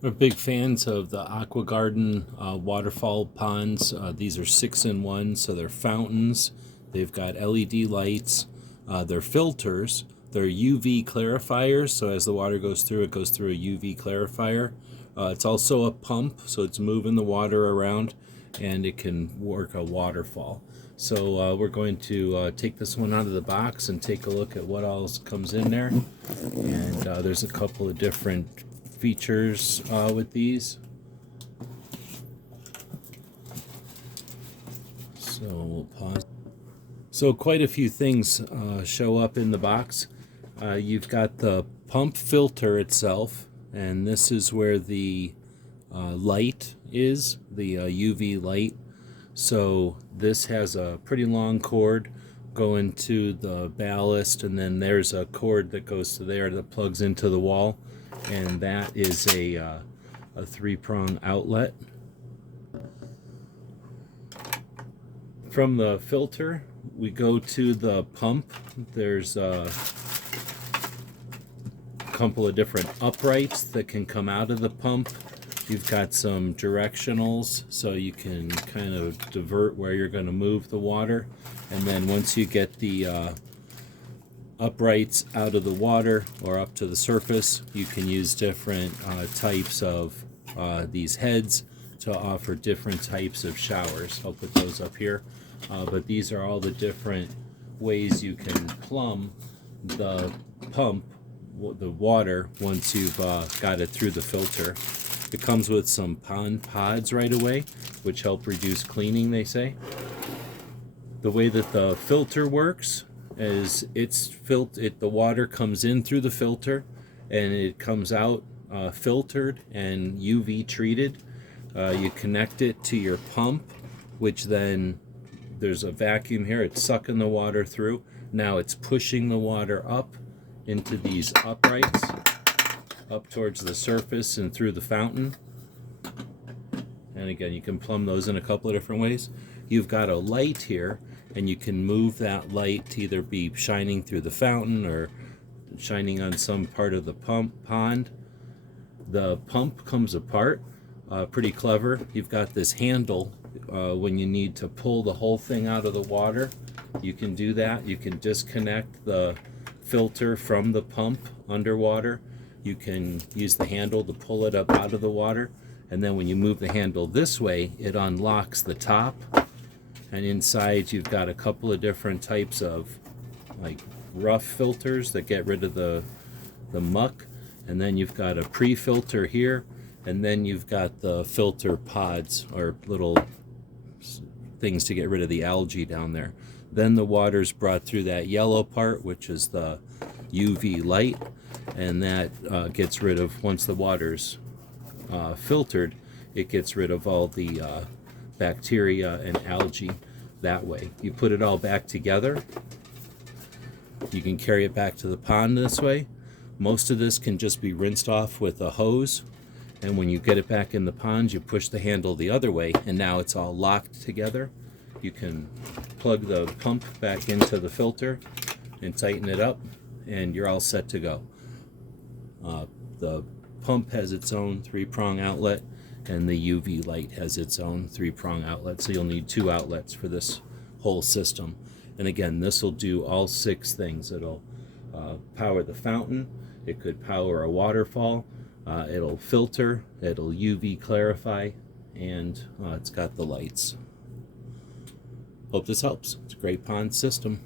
We're big fans of the Aquagarden waterfall ponds. These are 6-in-1, so they're fountains. They've got LED lights. They're filters. They're UV clarifiers, so as the water goes through, it goes through a UV clarifier. It's also a pump, so it's moving the water around, and it can work a waterfall. So we're going to take this one out of the box and take a look at what else comes in there. And there's a couple of different features with these. So we'll pause. So quite a few things show up in the box. You've got the pump filter itself, and this is where the light is, the UV light. So this has a pretty long cord going to the ballast, and then there's a cord that goes to there that plugs into the wall, and that is a 3-prong outlet. From the filter, we go to the pump. There's a couple of different uprights that can come out of the pump. You've got some directionals, so you can kind of divert where you're going to move the water. And then once you get the uprights out of the water or up to the surface, you can use different types of these heads to offer different types of showers. I'll put those up here. But these are all the different ways you can plumb the pump, the water, once you've got it through the filter. It comes with some pond pods right away, which help reduce cleaning, they say. The way that the filter works is the water comes in through the filter, and it comes out filtered and UV treated. You connect it to your pump, which then there's a vacuum here. It's sucking the water through. Now it's pushing the water up into these uprights, up towards the surface and through the fountain. And again, you can plumb those in a couple of different ways. You've got a light here, and you can move that light to either be shining through the fountain or shining on some part of the pond. The pump comes apart, pretty clever. You've got this handle when you need to pull the whole thing out of the water. You can do that. You can disconnect the filter from the pump underwater. You can use the handle to pull it up out of the water, and then when you move the handle this way, it unlocks the top, and inside you've got a couple of different types of like rough filters that get rid of the muck, and then you've got a pre-filter here, and then you've got the filter pods, or little things to get rid of the algae down there. Then the water's brought through that yellow part, which is the UV light, and that gets rid of, once the water's filtered, it gets rid of all the bacteria and algae that way. You put it all back together. You can carry it back to the pond this way. Most of this can just be rinsed off with a hose, and when you get it back in the pond, you push the handle the other way, and now it's all locked together. You can plug the pump back into the filter and tighten it up, and you're all set to go. The pump has its own 3-prong outlet, and the UV light has its own 3-prong outlet, so you'll need 2 outlets for this whole system. And again, this will do all 6 things. It'll power the fountain, it could power a waterfall, it'll filter, it'll UV clarify, and it's got the lights. Hope this helps. It's a great pond system.